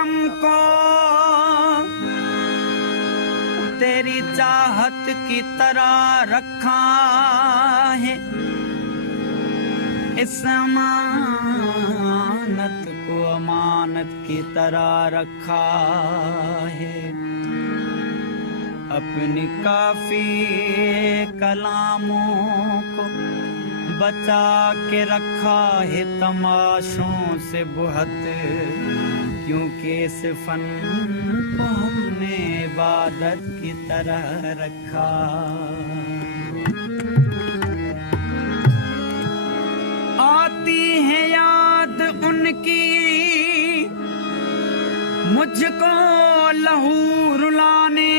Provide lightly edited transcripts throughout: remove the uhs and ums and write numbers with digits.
गम को तेरी चाहत की तरह रखा है, इस अमानत को अमानत की तरह रखा है। अपनी काफी कलामों को बचा के रखा है तमाशों से बहुत, क्योंकि इस फन को हमने इबादत की तरह रखा। आती है याद उनकी मुझको लहू रुलाने,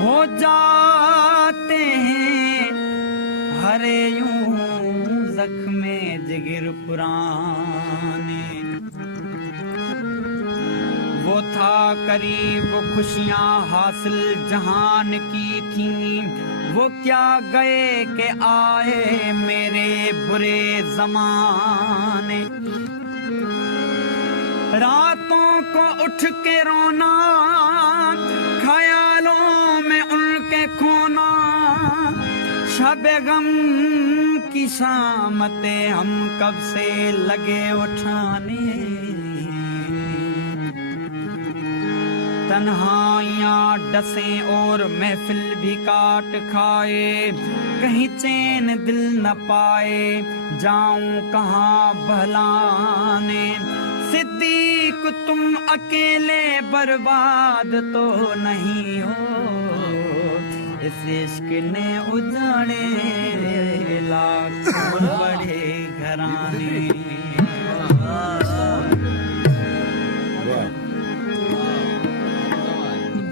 हो जाते हैं हरे यूं जख्मे जिगर पुराने। वो था करीब खुशियां हासिल जहान की थी, वो क्या गए के आए मेरे बुरे जमाने। रातों को उठ के रोना, ख्यालों में उनके खोना, शब गम की शामतें हम कब से लगे उठाने। तन्हाइयां डसे और महफिल भी काट खाए, कहीं चैन दिल न पाए, जाऊं कहाँ बहलाने। सिद्दीक तुम अकेले बर्बाद तो नहीं हो, इस इश्क ने उजाड़े लाख बड़े घराने।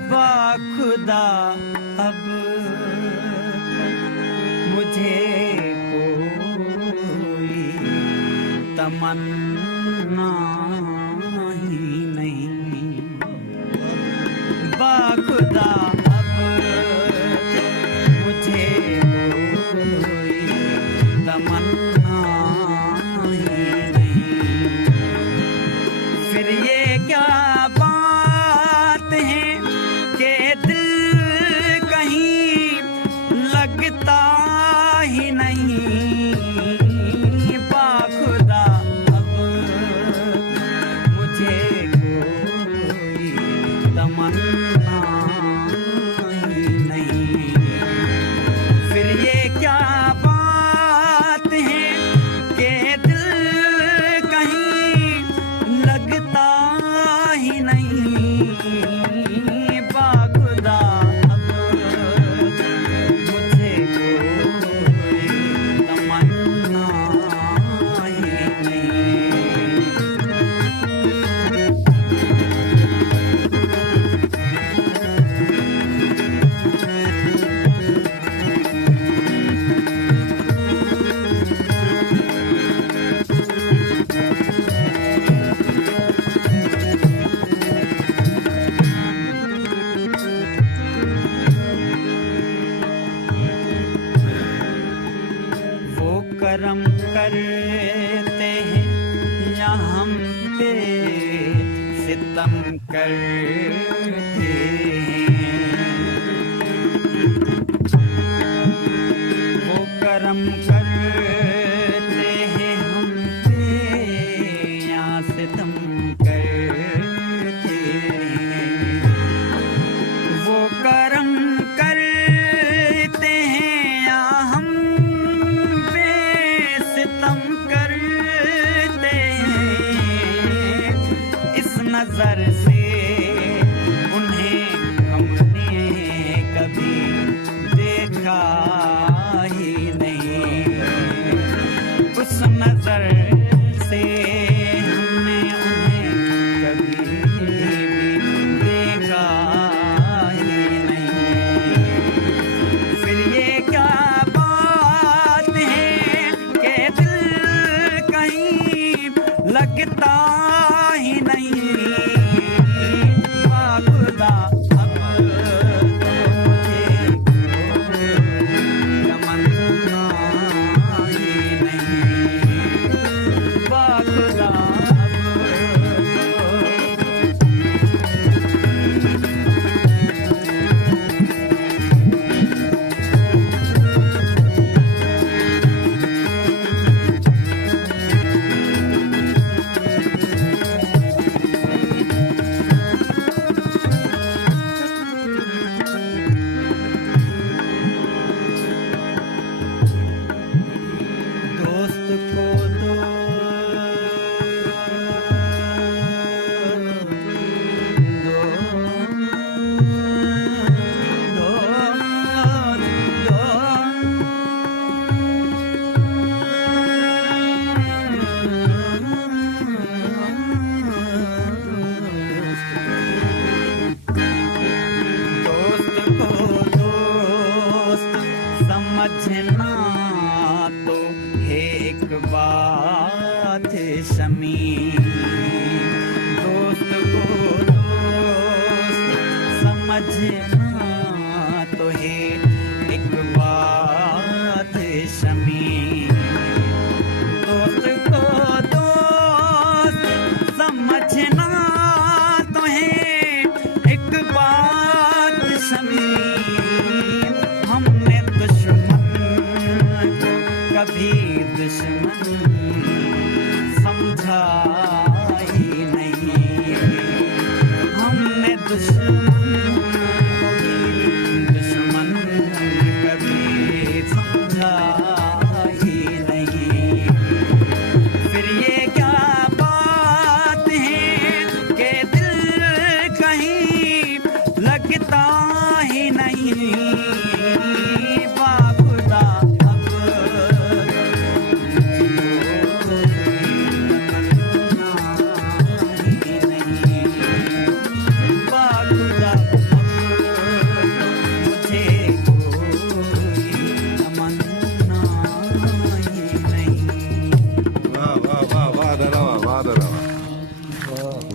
बाखुदा अब मुझे कोई तमन्ना ही नहीं, बाखुदा अब मुझे कोई तमन्ना ही नहीं। फिर ये क्या बात है के दिल कहीं लगता ही नहीं, बाखुदा अब मुझे कोई तमन्ना ही नहीं। फिर ये क्या बात है के दिल कहीं लगता ही नहीं, बाखुदा अब मुझे कोई तमन्ना ही नहीं। वो करम करते हैं या हम पे सितम करते हैं। वो करम करते हैं हम पे या सितम करते हैं। वो करम करते हैं या हम पे सितम करते हैं। इस नजर से उन्हें हमने कभी देखा ही नहीं, उस नजर से हमने उन्हें कभी भी देखा ही नहीं। फिर ये क्या बात है कि दिल कहीं लगता ही नहीं, बाखुदा अब तो मुझे कोई तमन्ना ही नहीं, बाखुदा अब तो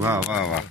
वाह वाह वाह